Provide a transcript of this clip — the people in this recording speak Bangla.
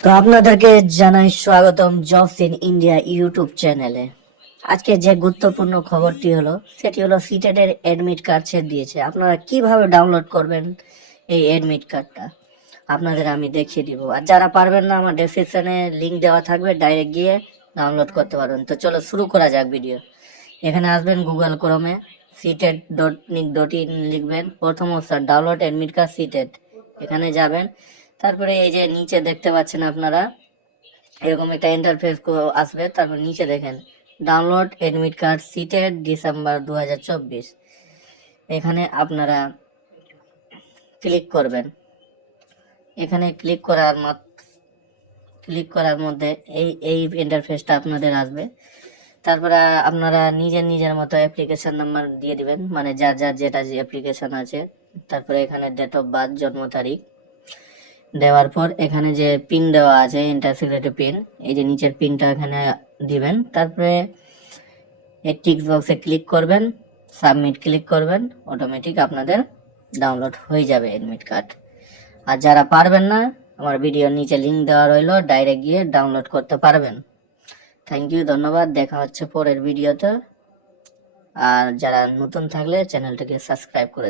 তো আপনাদেরকে জানাই স্বাগতম জবস ইন ইন্ডিয়া ইউটিউব চ্যানেলে। আজকে যে গুরুত্বপূর্ণ খবরটি হলো সেটি হলো সিটেট এর অ্যাডমিট কার্ড ছেড়ে দিয়েছে। আপনারা কিভাবে ডাউনলোড করবেন এই অ্যাডমিট কার্ডটা আপনাদের আমি দেখিয়ে দিব। আর যারা পারবেন না, আমার ডেসক্রিপশনে লিংক দেওয়া থাকবে, ডাইরেক্ট গিয়ে ডাউনলোড করতে পারবেন। তো চলো শুরু করা যাক ভিডিও। এখানে আসবেন গুগল ক্রোমে, সিটেট.nic.in লিখবেন, প্রথম option download admit card CTET, এখানে যাবেন। তারপরে এই যে নিচে দেখতে পাচ্ছেন আপনারা, এরকম একটা ইন্টারফেস আসবে। তারপর নিচে দেখেন download admit card CTET December 2024, এখানে আপনারা ক্লিক করবেন। এখানে ক্লিক করার মধ্যে এই ইন্টারফেসটা আপনাদের আসবে। তারপরে আপনারা নিজের মতো অ্যাপ্লিকেশন নাম্বার দিয়ে দিবেন, মানে যার যেটা যে অ্যাপ্লিকেশন আছে। তারপরে এখানে ডেট অফ বার্থ, জন্ম তারিখ দেওয়ার পর এখানে যে পিন দেওয়া আছে, ইন্টার সিকিউরিটি পিন, এই যে নিচের পিনটা এখানে দিবেন। তারপরে এই টিক বক্সে ক্লিক করবেন, সাবমিট ক্লিক করবেন, অটোমেটিক আপনাদের ডাউনলোড হয়ে যাবে এডমিট কার্ড। আর যারা পারবেন না, আমার ভিডিওর নিচে লিংক দেওয়া রইলো, ডাইরেক্ট গিয়ে ডাউনলোড করতে পারবেন। থ্যাংক ইউ, ধন্যবাদ। দেখা হচ্ছে পরের ভিডিওতে। আর যারা নতুন থাকলে চ্যানেলটাকে সাবস্ক্রাইব করে